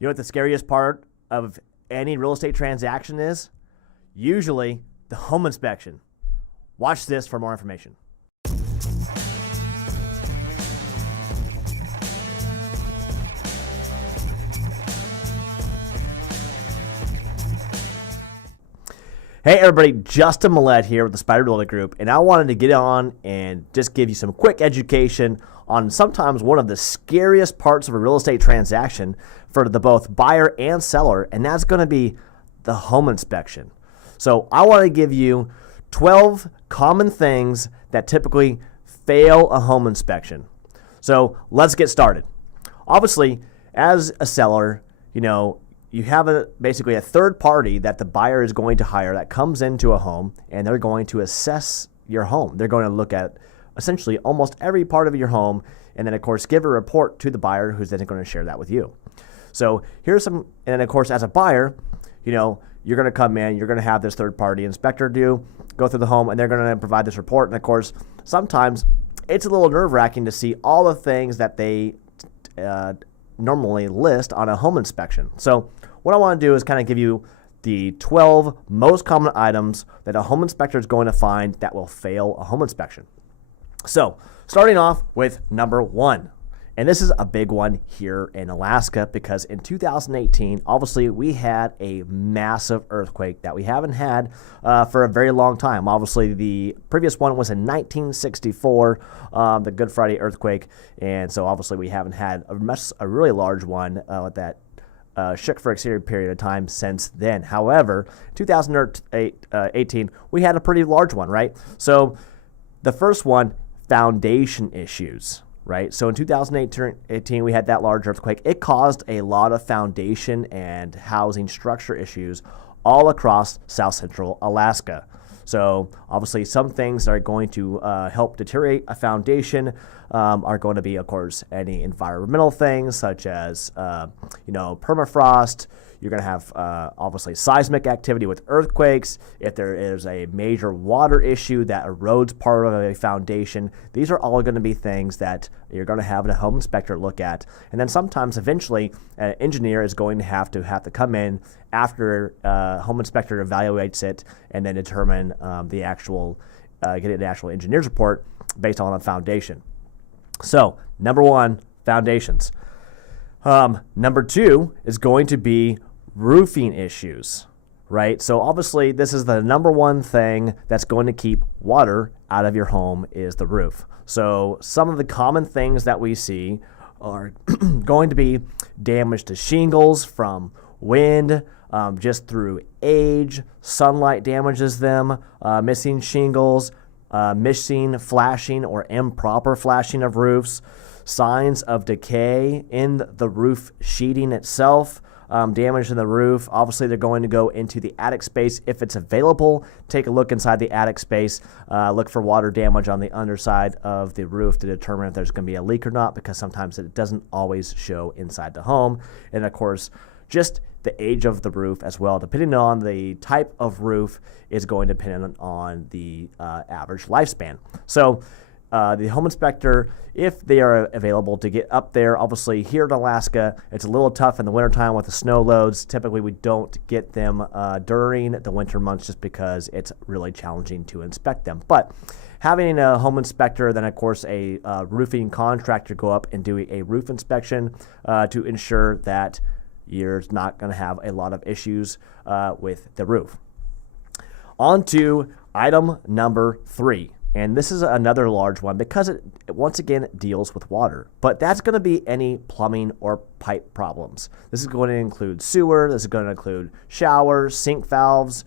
You know what the scariest part of any real estate transaction is? Usually the home inspection. Watch this for more information. Hey everybody, Justin Millett here with the Spider Realty Group, and I wanted to get on and just give you some quick education on sometimes one of the scariest parts of a real estate transaction for the both buyer and seller, and that's going to be the home inspection. So I want to give you 12 common things that typically fail a home inspection. So let's get started. Obviously, as a seller, you have basically a third party that the buyer is going to hire that comes into a home, and they're going to assess your home. They're going to look at essentially almost every part of your home, and then of course give a report to the buyer, who's then going to share that with you. So here's some, and of course as a buyer, you're going to come in, you're going to have this third party inspector go through the home, and they're going to provide this report. And of course, sometimes it's a little nerve-wracking to see all the things that they normally list on a home inspection. So what I want to do is kind of give you the 12 most common items that a home inspector is going to find that will fail a home inspection. So starting off with number one, and this is a big one here in Alaska because in 2018, obviously we had a massive earthquake that we haven't had for a very long time. Obviously the previous one was in 1964, the Good Friday earthquake, and so obviously we haven't had a really large one that shook for extended period of time since then. However, 2018, we had a pretty large one, right? So the first one, foundation issues, right? So in 2018, we had that large earthquake. It caused a lot of foundation and housing structure issues all across South Central Alaska. So obviously some things that are going to help deteriorate a foundation are going to be, of course, any environmental things such as, permafrost. You're going to have, obviously, seismic activity with earthquakes. If there is a major water issue that erodes part of a foundation, these are all going to be things that you're going to have a home inspector look at. And then sometimes, eventually, an engineer is going to have to come in after a home inspector evaluates it and then determine get an actual engineer's report based on a foundation. So, number one, foundations. Number two is going to be roofing issues, right? So obviously this is the number one thing that's going to keep water out of your home is the roof. So some of the common things that we see are going to be damage to shingles from wind, just through age, sunlight damages them, missing shingles, missing flashing or improper flashing of roofs, signs of decay in the roof sheeting itself, damage in the roof. Obviously, they're going to go into the attic space if it's available. Take a look inside the attic space. Look for water damage on the underside of the roof to determine if there's going to be a leak or not, because sometimes it doesn't always show inside the home. And of course, just the age of the roof as well, depending on the type of roof, is going to depend on the average lifespan. So the home inspector, if they are available to get up there, obviously here in Alaska, it's a little tough in the wintertime with the snow loads. Typically, we don't get them during the winter months just because it's really challenging to inspect them. But having a home inspector, then of course a roofing contractor go up and do a roof inspection to ensure that you're not going to have a lot of issues with the roof. On to item number three. And this is another large one because it once again deals with water. But that's going to be any plumbing or pipe problems. This is going to include sewer. This is going to include showers, sink valves,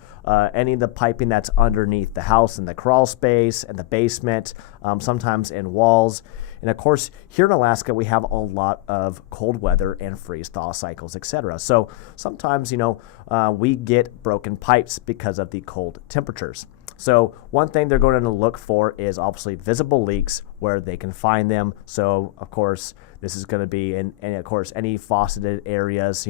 any of the piping that's underneath the house in the crawl space and the basement, sometimes in walls. And of course, here in Alaska, we have a lot of cold weather and freeze-thaw cycles, etc. So sometimes, we get broken pipes because of the cold temperatures. So one thing they're going to look for is obviously visible leaks where they can find them. So of course This is going to be in, and of course, any fauceted areas,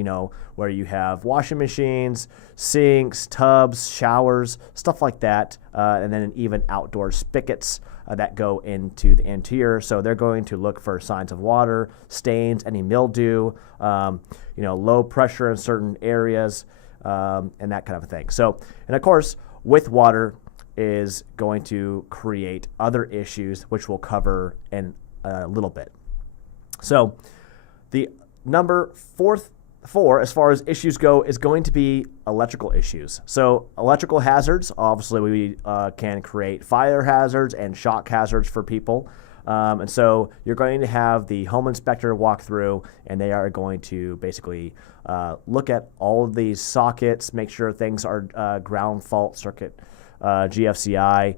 where you have washing machines, sinks, tubs, showers, stuff like that, and then even outdoor spigots that go into the interior. So they're going to look for signs of water, stains, any mildew, low pressure in certain areas, and that kind of thing. So, and of course, with water is going to create other issues, which we'll cover in a little bit. So the number four, as far as issues go, is going to be electrical issues. So electrical hazards, obviously we can create fire hazards and shock hazards for people. And so you're going to have the home inspector walk through, and they are going to basically look at all of these sockets, make sure things are ground fault circuit GFCI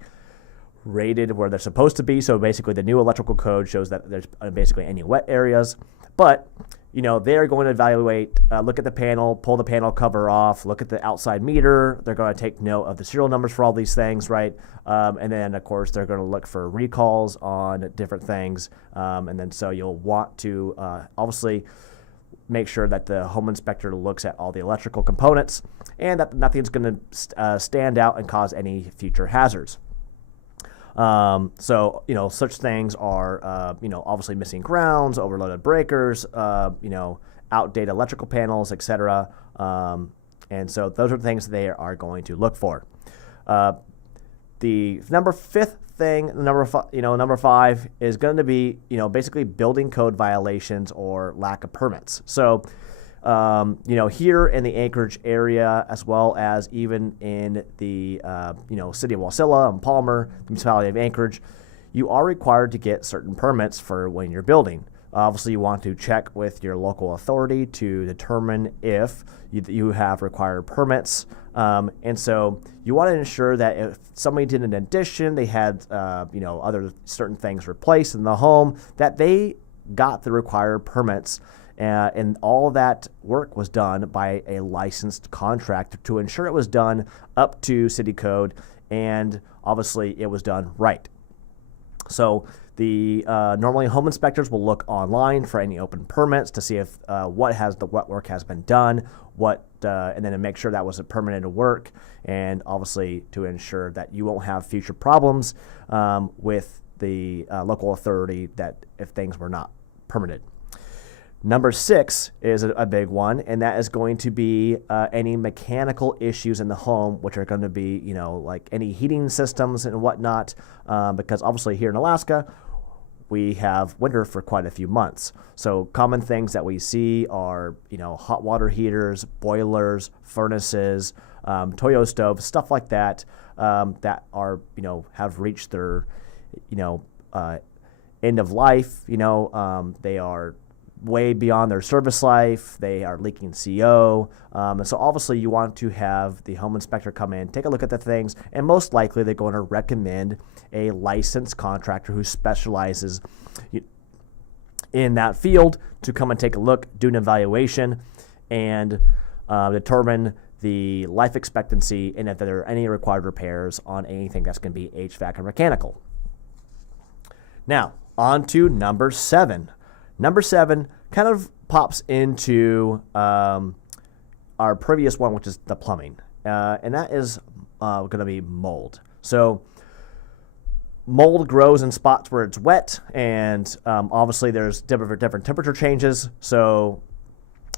rated where they're supposed to be. So basically the new electrical code shows that there's basically any wet areas. But, they're going to evaluate, look at the panel, pull the panel cover off, look at the outside meter. They're going to take note of the serial numbers for all these things, right? And then, of course, they're going to look for recalls on different things. And then so you'll want to obviously make sure that the home inspector looks at all the electrical components and that nothing's going to stand out and cause any future hazards. So, such things are, obviously missing grounds, overloaded breakers, outdated electrical panels, etc. And so those are the things they are going to look for. The number five is going to be, basically building code violations or lack of permits. So, here in the Anchorage area, as well as even in the, city of Wasilla and Palmer, the municipality of Anchorage, you are required to get certain permits for when you're building. Obviously, you want to check with your local authority to determine if you have required permits. And so you want to ensure that if somebody did an addition, they had, other certain things replaced in the home, that they got the required permits. And all that work was done by a licensed contractor to ensure it was done up to city code, and obviously it was done right. So the normally home inspectors will look online for any open permits to see if what work has been done, and then to make sure that was a permitted work, and obviously to ensure that you won't have future problems with the local authority that if things were not permitted. Number 6 is a big one, and that is going to be any mechanical issues in the home, which are going to be, like any heating systems and whatnot, because obviously here in Alaska, we have winter for quite a few months. So common things that we see are, hot water heaters, boilers, furnaces, Toyo stoves, stuff like that, that are, have reached their, end of life. They are way beyond their service life. They are leaking CO. And so obviously you want to have the home inspector come in, take a look at the things, and most likely they're going to recommend a licensed contractor who specializes in that field to come and take a look, do an evaluation, and determine the life expectancy and if there are any required repairs on anything that's going to be HVAC and mechanical. Now, on to number 7. Number 7 kind of pops into our previous one, which is the plumbing, and that is going to be mold. So mold grows in spots where it's wet, and obviously there's different temperature changes. So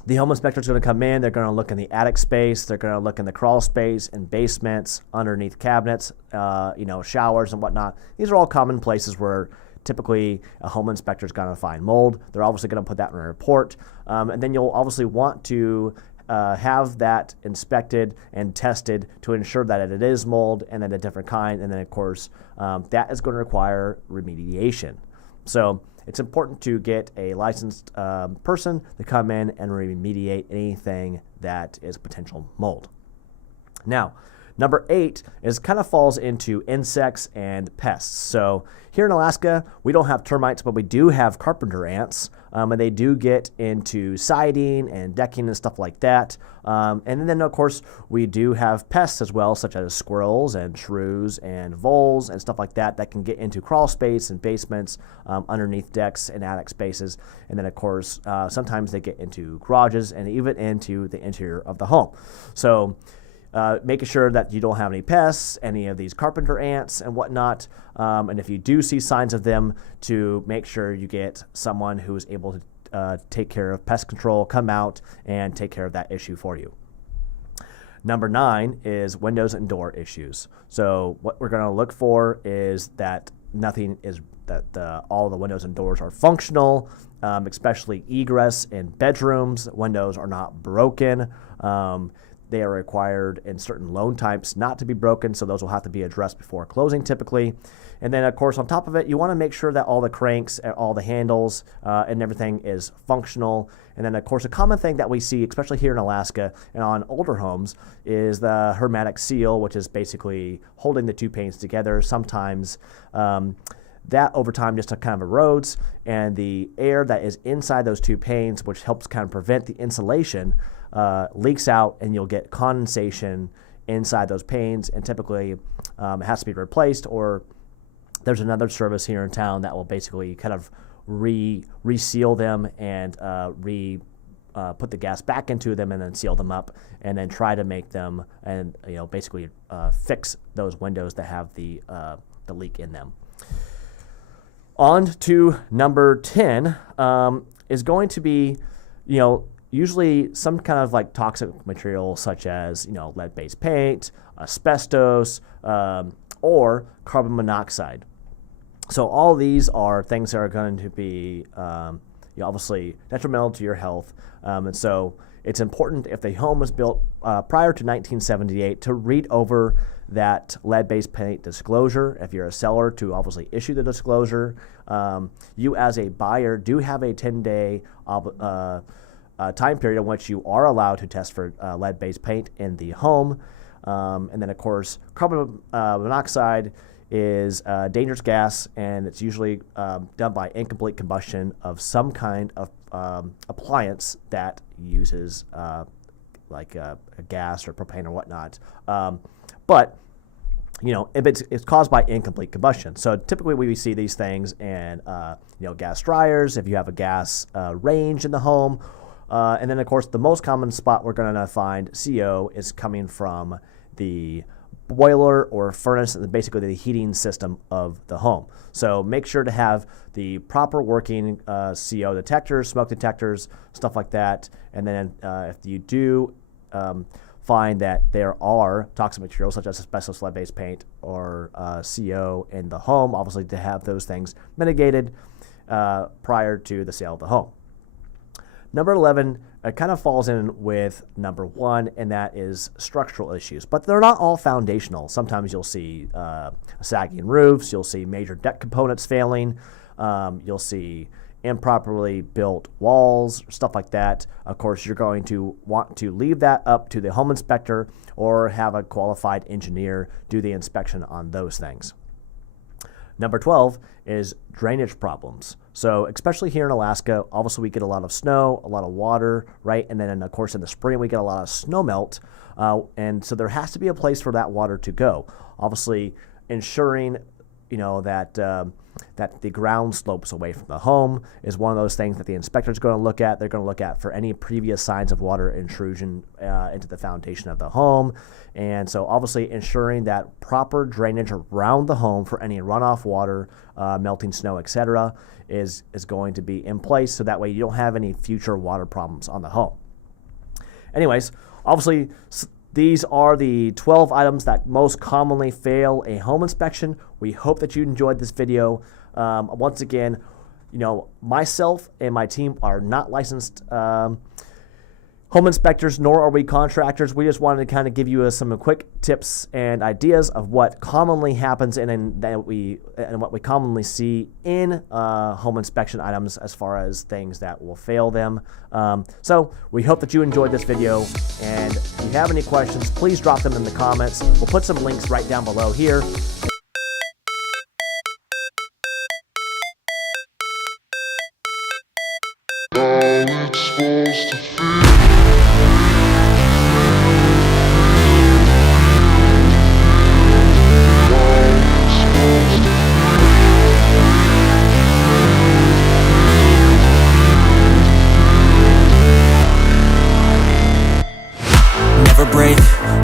the home inspector is going to come in. They're going to look in the attic space. They're going to look in the crawl space and basements, underneath cabinets, showers and whatnot. These are all common places where typically a home inspector is going to find mold. They're obviously going to put that in a report. And then you'll obviously want to have that inspected and tested to ensure that it is mold and then a different kind. And then, of course, that is going to require remediation. So it's important to get a licensed person to come in and remediate anything that is potential mold. Now, number 8 kind of falls into insects and pests. So here in Alaska, we don't have termites, but we do have carpenter ants. and they do get into siding and decking and stuff like that. And then, of course, we do have pests as well, such as squirrels and shrews and voles and stuff like that that can get into crawl space and basements, underneath decks and attic spaces. And then, of course, sometimes they get into garages and even into the interior of the home. So making sure that you don't have any pests, any of these carpenter ants and whatnot. And if you do see signs of them, to make sure you get someone who is able to take care of pest control, come out and take care of that issue for you. Number 9 is windows and door issues. So what we're going to look for is that all the windows and doors are functional, especially egress in bedrooms. Windows are not broken. They are required in certain loan types not to be broken, so those will have to be addressed before closing typically. And then, of course, on top of it, you want to make sure that all the cranks, all the handles, and everything is functional. And then, of course, a common thing that we see, especially here in Alaska and on older homes, is the hermetic seal, which is basically holding the two panes together. Sometimes that over time just kind of erodes, and the air that is inside those two panes, which helps kind of prevent the insulation, leaks out, and you'll get condensation inside those panes, and typically it has to be replaced, or there's another service here in town that will basically kind of reseal them and put the gas back into them and then seal them up and then try to make them and basically fix those windows that have the leak in them. On to number 10 is going to be, usually some kind of like toxic material such as, lead-based paint, asbestos, or carbon monoxide. So all these are things that are going to be obviously detrimental to your health. And so it's important, if the home was built prior to 1978, to read over that lead-based paint disclosure. If you're a seller, to obviously issue the disclosure. You as a buyer do have a 10-day time period in which you are allowed to test for lead-based paint in the home. And then, of course, carbon monoxide is a dangerous gas, and it's usually done by incomplete combustion of some kind of appliance that uses like a gas or propane or whatnot. But if it's caused by incomplete combustion. So typically we see these things in gas dryers, if you have a gas range in the home. And then, of course, the most common spot we're going to find CO is coming from the boiler or furnace, basically the heating system of the home. So make sure to have the proper working CO detectors, smoke detectors, stuff like that. And then if you do find that there are toxic materials such as asbestos, lead-based paint, or CO in the home, obviously to have those things mitigated prior to the sale of the home. Number 11 kind of falls in with number 1, and that is structural issues. But they're not all foundational. Sometimes you'll see sagging roofs, you'll see major deck components failing, you'll see improperly built walls, stuff like that. Of course, you're going to want to leave that up to the home inspector or have a qualified engineer do the inspection on those things. Number 12 is drainage problems. So especially here in Alaska, obviously we get a lot of snow, a lot of water, right? And then, of course, in the spring, we get a lot of snow melt. And so there has to be a place for that water to go. Obviously, ensuring, that the ground slopes away from the home is one of those things that the inspector is going to look at. They're going to look at for any previous signs of water intrusion into the foundation of the home. And so obviously ensuring that proper drainage around the home for any runoff water, melting snow, etc., is going to be in place, so that way you don't have any future water problems on the home. Anyways, obviously these are the 12 items that most commonly fail a home inspection. We hope that you enjoyed this video. Once again, myself and my team are not licensed home inspectors, nor are we contractors. We just wanted to kind of give you some quick tips and ideas of what commonly happens and what we commonly see in home inspection items as far as things that will fail them. So we hope that you enjoyed this video, and if you have any questions, please drop them in the comments. We'll put some links right down below here.